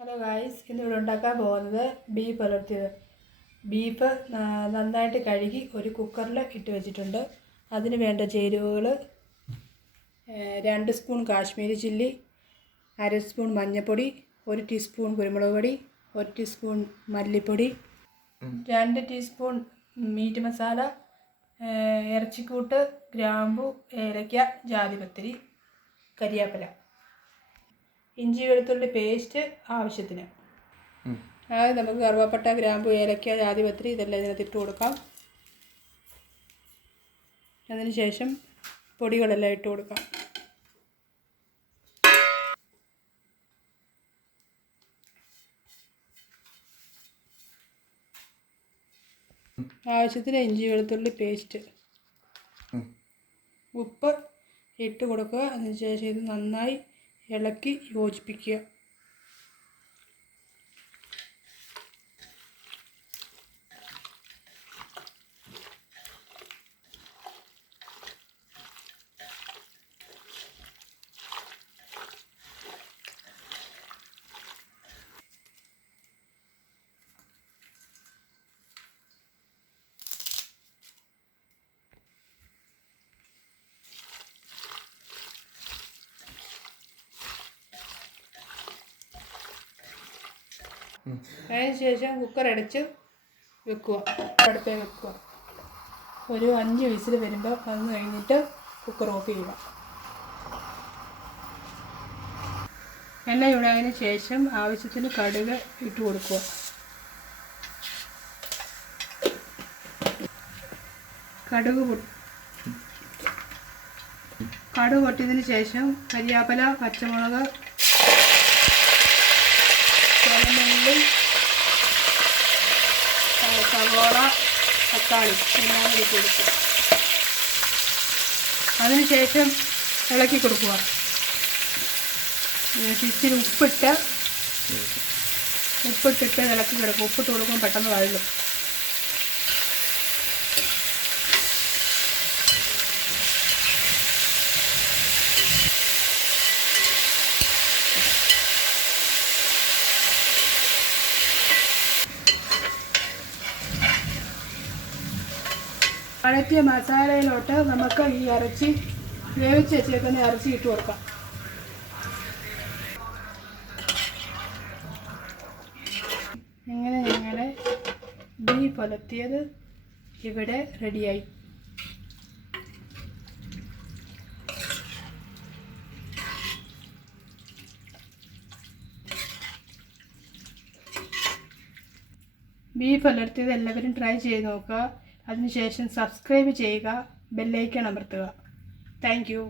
Hello guys, ഇന്നിവിടെ ഉണ്ടാക്കാൻ പോകുന്നത് ബീഫ് പുലർത്തിയത്. ബീഫ് നന്നായിട്ട് കഴുകി ഒരു കുക്കറിൽ ഇട്ട് വെച്ചിട്ടുണ്ട്. അതിന് വേണ്ട ചേരുവകൾ: 2 സ്പൂൺ കാശ്മീരി ചില്ലി, 1/2 സ്പൂൺ മഞ്ഞൾപ്പൊടി, 1 ടീസ്പൂൺ കുരുമുളക് പൊടി, 1 ടീസ്പൂൺ മല്ലിപ്പൊടി, 2 ടീസ്പൂൺ മീറ്റ് മസാല, ഇറച്ചിക്കൂട്ട്, ഗ്രാമ്പു, ഏലക്ക, ജാതിപത്രി, കരിയാപ്പില, ഇഞ്ചി വെളുത്തുള്ളി പേസ്റ്റ് ആവശ്യത്തിന്. അതായത് നമുക്ക് കറുവപ്പട്ട, ഗ്രാമ്പു, ഏലക്ക, ജാതിപത്രി ഇതെല്ലാം ഇതിനകത്ത് ഇട്ട് കൊടുക്കാം. അതിനുശേഷം പൊടികളെല്ലാം ഇട്ട് കൊടുക്കാം. ആവശ്യത്തിന് ഇഞ്ചി വെളുത്തുള്ളി പേസ്റ്റ്, ഉപ്പ് ഇട്ട് കൊടുക്കുക. അതിനുശേഷം ഇത് നന്നായി ഇളക്കി യോജിപ്പിക്കുക. അതിനുശേഷം കുക്കർ അടച്ച് വെക്കുക. അടുപ്പേ വെക്കുക. ഒരു 5 വിസിൽ വരുമ്പോൾ അത് കഴിഞ്ഞിട്ട് കുക്കർ ഓഫ് ചെയ്യുക. എണ്ണ ചൂടായതിന് ശേഷം ആവശ്യത്തിന് കടുക് ഇട്ട് കൊടുക്കുക. കടുക് പൊട്ടിയതിന് ശേഷം കരിയാപ്പില, പച്ചമുളക്, ചുവന്നുള്ളി, സവോള, തക്കാളി എല്ലാം കൂടി ഇട്ട് കൊടുക്കുക. അതിനുശേഷം ഇളക്കി കൊടുക്കുക. ഇച്ചിരി ഉപ്പിട്ടിട്ട് ഇളക്കി കിടക്കും. ഉപ്പിട്ട് കൊടുക്കുമ്പോൾ പെട്ടെന്ന് വഴലും. വഴറ്റിയ മസാലയിലോട്ട് നമുക്ക് ഈ ഇറച്ചി വേവിച്ച് വെച്ചേക്കുന്ന ഇറച്ചി ഇട്ട് കൊടുക്കാം. ഇങ്ങനെ ഞങ്ങളുടെ ബീഫ് പുലർത്തിയത് ഇവിടെ റെഡിയായി. ബീഫ് പുലർത്തിയത് എല്ലാവരും ട്രൈ ചെയ്ത് നോക്കുക. അതിനുശേഷം സബ്സ്ക്രൈബ് ചെയ്യുക, ബെല്ലൈക്കൺ അമർത്തുക. Thank you.